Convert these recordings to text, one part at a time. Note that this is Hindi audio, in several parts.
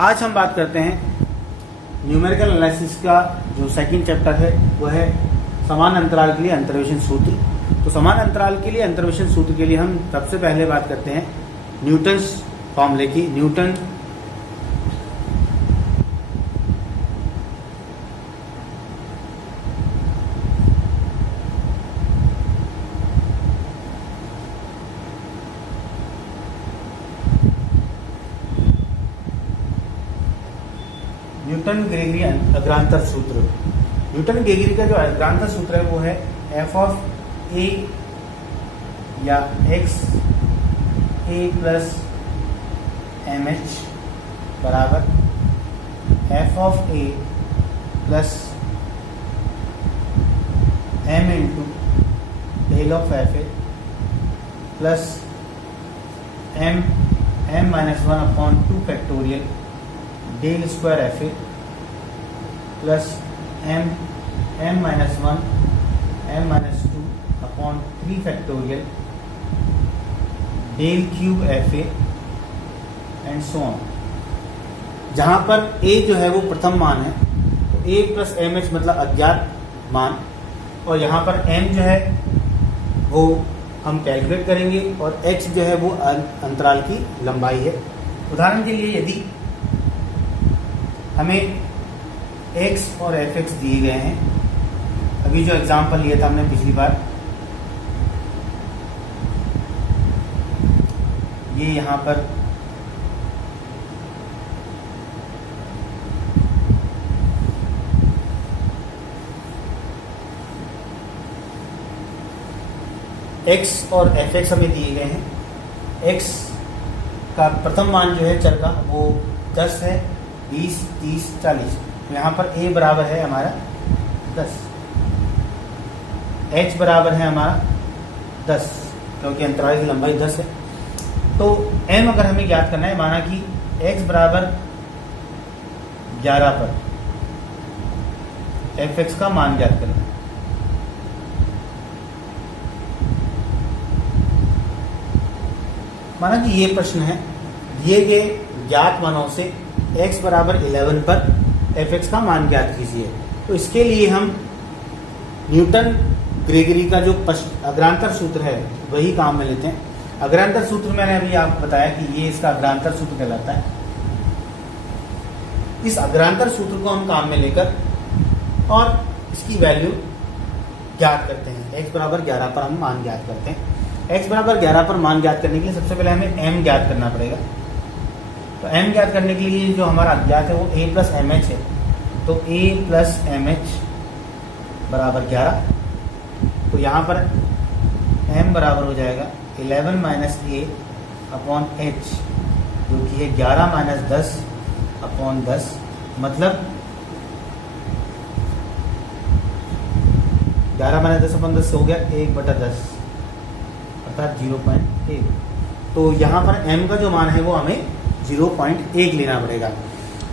आज हम बात करते हैं न्यूमेरिकल एनालिसिस का जो सेकंड चैप्टर है वह है समान अंतराल के लिए अंतर्वेशन सूत्र। तो समान अंतराल के लिए अंतर्वेशन सूत्र के लिए हम सबसे पहले बात करते हैं न्यूटन्स फॉर्मूले की। न्यूटन ग्रेगरी अग्रांतर सूत्र। न्यूटन ग्रेगरी का जो अग्रांतर सूत्र है वो है एफ ऑफ ए या X A plus M H बराबर F of A plus M into del of F A plus M minus 1/2 factorial del square F A plus M minus 1 M minus 2/3 factorial del cube F A and so on. जहां पर a जो है वो प्रथम मान है तो a प्लस एम एच मतलब अज्ञात मान, और यहाँ पर m जो है वो हम कैलकुलेट करेंगे और h जो है वो अंतराल की लंबाई है। उदाहरण के लिए यदि हमें x और fx दिए गए हैं, अभी जो एग्जांपल लिया था हमने पिछली बार, ये यहाँ पर x और fx हमें दिए गए हैं। x का प्रथम मान जो है चर का वो 10 है, 20, 30, 40। तो यहाँ पर a बराबर है हमारा 10, h बराबर है हमारा 10 क्योंकि अंतराल की लंबाई 10 है। तो m अगर हमें ज्ञात करना है, माना कि x बराबर 11 पर fx का मान ज्ञात करना है। माना कि ये प्रश्न है, दिए गए ज्ञात मानों से x बराबर 11 पर fx का मान ज्ञात कीजिए। तो इसके लिए हम न्यूटन ग्रेगरी का जो अग्रांतर सूत्र है वही काम में लेते हैं। अग्रांतर सूत्र मैंने अभी आपको बताया कि ये इसका अग्रांतर सूत्र कहलाता है। इस अग्रांतर सूत्र को हम काम में लेकर और इसकी वैल्यू ज्ञात करते हैं। x बराबर 11 पर हम मान ज्ञात करते हैं। x बराबर 11 पर मान ज्ञात करने के लिए सबसे पहले हमें m ज्ञात करना पड़ेगा। तो m ज्ञात करने के लिए जो हमारा अज्ञात है वो a प्लस एम एच है। तो a प्लस एम एच बराबर 11। तो यहाँ पर m बराबर हो जाएगा 11 माइनस a अपॉन h, जो कि है 11 माइनस 10/10, मतलब 11 माइनस 10/10 हो गया 1/10 अर्थात 0.1। तो यहाँ पर m का जो मान है वो हमें 0.1 लेना पड़ेगा।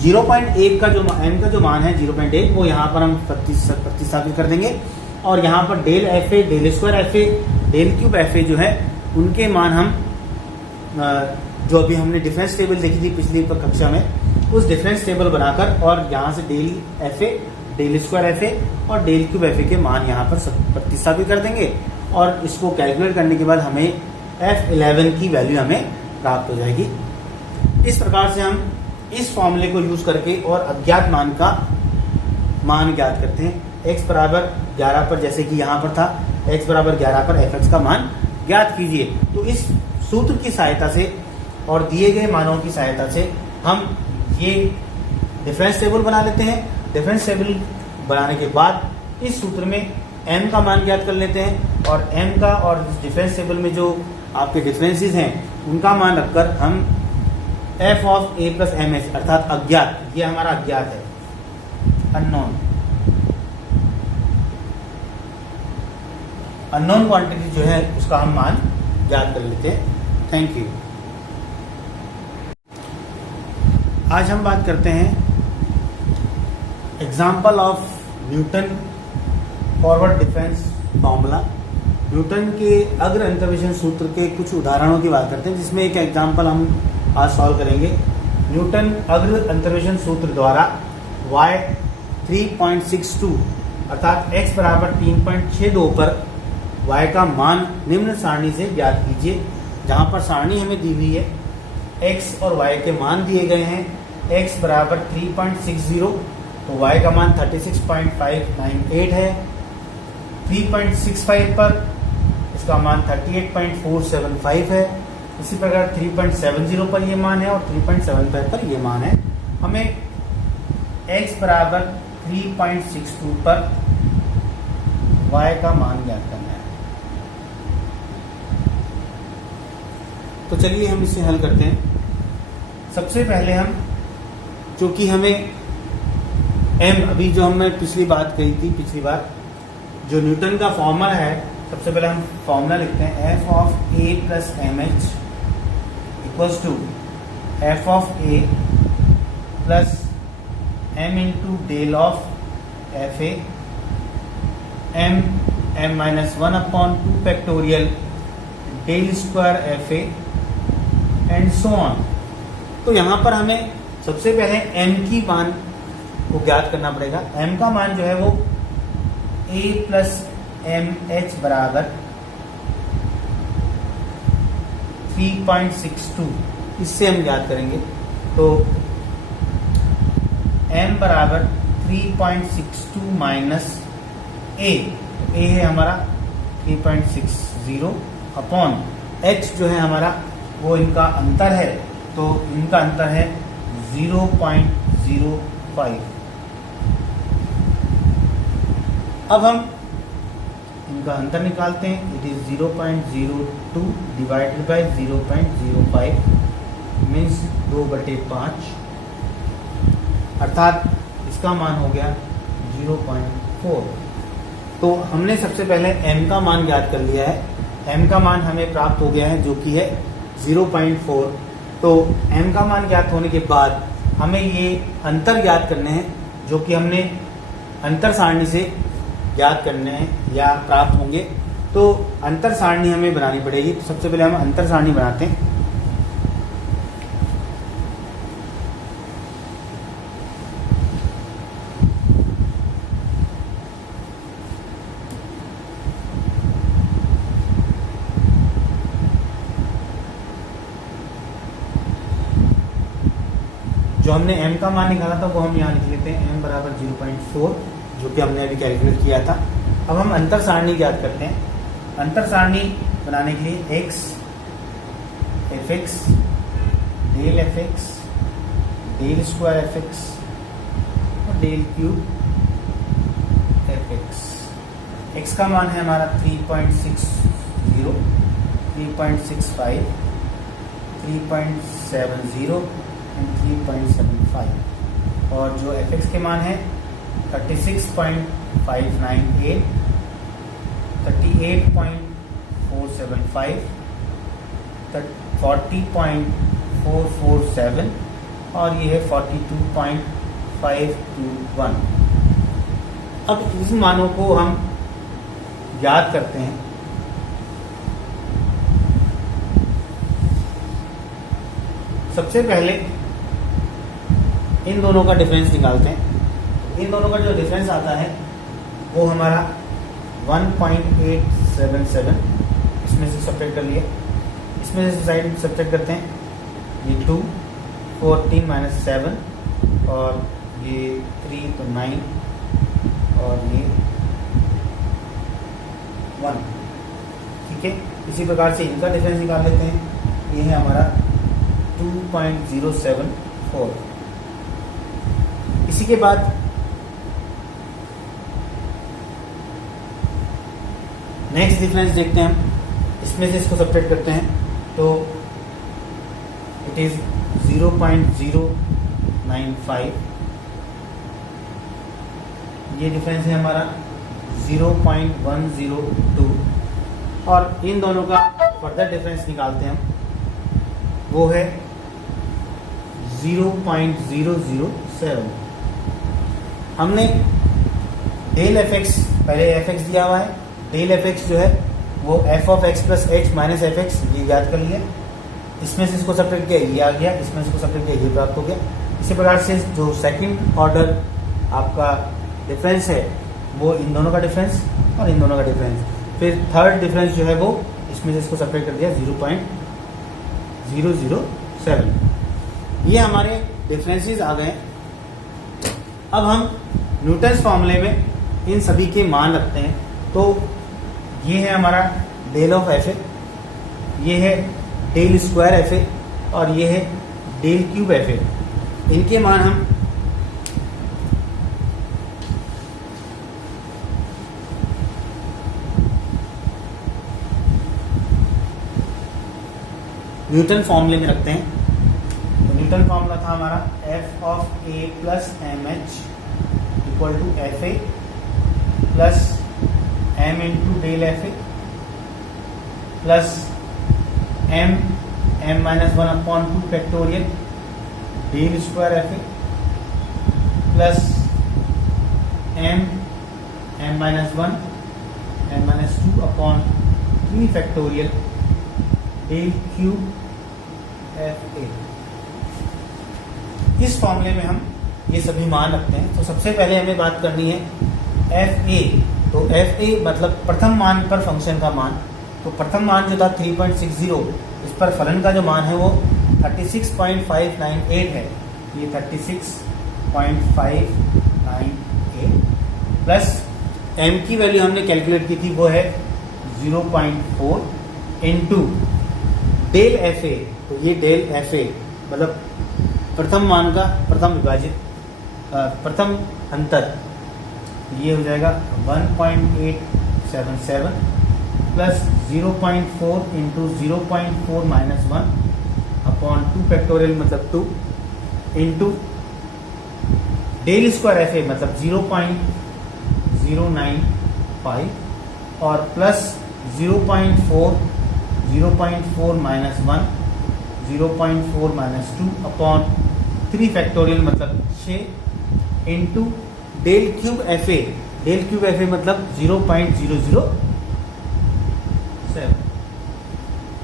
0.1 का जो m का जो मान है 0.1 वो यहाँ पर हम प्रतिस्थापित कर देंगे, और यहाँ पर del F A, del square F A, del cube F A जो है उनके मान हम जो अभी हमने डिफरेंस टेबल देखी थी पिछली कक्षा में, उस डिफरेंस टेबल बनाकर और यहाँ से del F A, del square F A और डेल क्यूब एफ ए के मान यहाँ पर प्रतिस्थापित कर देंगे, और इसको कैलकुलेट करने के बाद हमें F11 की वैल्यू हमें प्राप्त हो जाएगी। इस प्रकार से हम इस फॉर्मूले को यूज करके और अज्ञात मान का मान ज्ञात करते हैं। x बराबर 11 पर, जैसे कि यहाँ पर था, x बराबर 11 पर fx का मान ज्ञात कीजिए। तो इस सूत्र की सहायता से और दिए गए मानों की सहायता से हम ये डिफरेंस टेबल बना लेते हैं। डिफरेंस टेबल बनाने के बाद इस सूत्र में m का मान ज्ञात कर लेते हैं, और m का और डिफरेंस टेबल में जो आपके डिफरेंसेस हैं उनका मान रखकर हम f of a plus M H अर्थात अज्ञात, ये हमारा अज्ञात है, अननोन क्वांटिटी जो है उसका हम मान ज्ञात कर लेते हैं। Thank you. आज हम बात करते हैं example of Newton forward difference formula. Newton के अग्र अंतर्वेशन सूत्र के कुछ उदाहरणों की बात करते हैं, जिसमें एक एग्जाम्पल हम आज सॉल्व करेंगे। न्यूटन अग्र अंतर्वेशन सूत्र द्वारा y 3.62 अर्थात x बराबर 3.62 पर y का मान निम्न सारणी से ज्ञात कीजिए। जहां पर सारणी हमें दी हुई है, x और y के मान दिए गए हैं। x बराबर 3.60 तो y का मान 36.598 है। 3.65 पर इसका मान 38.475 है। इसी प्रकार 3.70 पर ये मान है और 3.75 पर ये मान है। हमें x बराबर 3.62 पर y का मान ज्ञात करना है। तो चलिए हम इसे हल करते हैं। सबसे पहले हम, चूंकि हमें m अभी जो हमने पिछली बात कही थी, पिछली बार जो न्यूटन का फॉर्मूला है, सबसे पहले हम फॉर्मूला लिखते हैं f of a plus M H equals to f of a plus m into del of F A m minus 1 upon 2 factorial del square F A and so on. तो यहाँ पर हमें सबसे पहले m की मान को ज्ञात करना पड़ेगा। m का मान जो है वो a प्लस एम एच बराबर 3.62, इससे हम ज्ञात करेंगे। तो m बराबर 3.62 माइनस a है हमारा 3.60 अपॉन h जो है हमारा वो इनका अंतर है, तो इनका अंतर है 0.05। अब हम इनका अंतर निकालते हैं। It is 0.02 divided by 0.05 means 2/5, अर्थात इसका मान हो गया 0.4। तो हमने सबसे पहले m का मान ज्ञात कर लिया है। m का मान हमें प्राप्त हो गया है जो कि है 0.4। तो m का मान ज्ञात होने के बाद हमें ये अंतर ज्ञात करने हैं जो कि हमने अंतर सारणी से ज्ञात करने हैं या प्राप्त होंगे। तो अंतर सारणी हमें बनानी पड़ेगी। तो सबसे पहले हम अंतर सारणी बनाते हैं। जो हमने m का मान निकाला था वो हम यहाँ लिख लेते हैं, m बराबर 0.4 जो कि हमने अभी कैलकुलेट किया था। अब हम अंतर सारणी ज्ञात करते हैं। अंतर सारणी बनाने के लिए x F x del F x del square F x और del cube F x. x का मान है हमारा 3.60, 3.65, 3.70 3.75 और जो fx के मान है 36.598, 38.475, 40.447 और ये है 42.521। अब इस मानों को हम याद करते हैं। सबसे पहले इन दोनों का डिफरेंस निकालते हैं। इन दोनों का जो डिफरेंस आता है वो हमारा 1.877, इसमें से सब्ट्रैक्ट कर लिए, इसमें से साइड सब्ट्रैक्ट करते हैं। ये 2, 14 माइनस 7 और ये 3 तो 9 और ये 1। ठीक है, इसी प्रकार से इनका डिफरेंस निकाल लेते हैं। ये है हमारा 2.074। इसी के बाद नेक्स्ट डिफरेंस देखते हैं हम। इसमें से इसको सब्ट्रैक्ट करते हैं तो इट इज 0.095। ये डिफरेंस है हमारा 0.102 और इन दोनों का फर्दर डिफरेंस निकालते हैं हम, वो है 0.007। हमने डेल एफ एक्स, पहले एफ एक्स दिया हुआ है, डेल एफ एक्स जो है वो F of x plus H minus F x, ये याद कर लिया। इसमें से इसको सब्ट्रैक्ट किया ये आ गया, इसमें से इसको सब्ट्रैक्ट किया ये प्राप्त हो गया। इसी प्रकार से जो सेकंड ऑर्डर आपका डिफरेंस है वो इन दोनों का डिफरेंस और इन दोनों का डिफरेंस, फिर थर्ड डिफरेंस जो है वो इसमें से इसको सब्ट्रैक्ट कर दिया 0.007। ये हमारे डिफरेंसेस आ गए। अब हम न्यूटन्स फॉर्मूले में इन सभी के मान रखते हैं। तो ये है हमारा डेल ऑफ एफ ए, ये है डेल स्क्वायर एफ ए और ये है डेल क्यूब एफ ए। इनके मान हम न्यूटन फॉर्मूले में रखते हैं। तो न्यूटन फॉर्मूला था हमारा F of A plus M H equal to F A plus M into del F A plus M minus 1 upon 2 factorial del square F A plus M minus 1 M minus 2 upon 3 factorial del cube F A. इस फॉर्मूले में हम ये सभी मान रखते हैं। तो सबसे पहले हमें बात करनी है एफ ए। तो एफ ए मतलब प्रथम मान पर फंक्शन का मान। तो प्रथम मान जो था 3.60, इस पर फलन का जो मान है वो 36.598 है। ये 36.598 प्लस एम की वैल्यू हमने कैलकुलेट की थी वो है 0.4 इंटू डेल एफ ए। तो ये डेल एफ ए मतलब प्रथम मान का प्रथम विभाजित प्रथम अंतर, ये हो जाएगा 1.877 plus 0.4 into 0.4 minus 1 upon 2 factorial मतलब 2 into del square F A मतलब 0.095 और plus 0.4 minus 1 0.4 minus 2 upon 3 factorial मतलब 6 into del cube F A. Del cube F A मतलब 0.007।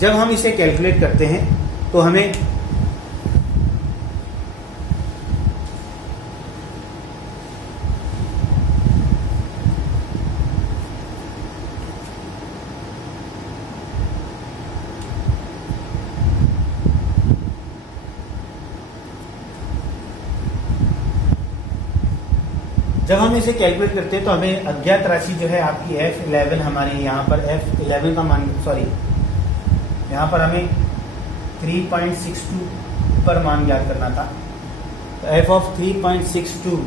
जब हम इसे कैलकुलेट करते हैं तो हमें कैलकुलेट करते हैं तो हमें अज्ञात राशि जो है आपकी F11 हमारे यहाँ पर F11 का मान यहाँ पर हमें 3.62 पर मान ज्ञात करना था। तो f ऑफ 3.62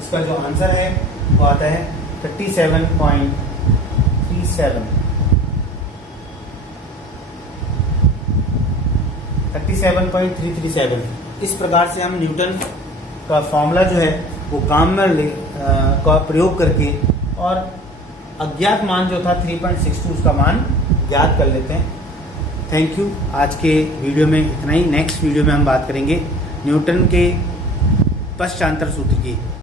इसका जो आंसर है वो आता है 37.337। इस प्रकार से हम न्यूटन का फॉर्मूला जो है वो काम में का प्रयोग करके और अज्ञात मान जो था 3.62 उसका मान ज्ञात कर लेते हैं। Thank you. आज के वीडियो में इतना ही। नेक्स्ट वीडियो में हम बात करेंगे न्यूटन के पश्चांतर सूत्र की।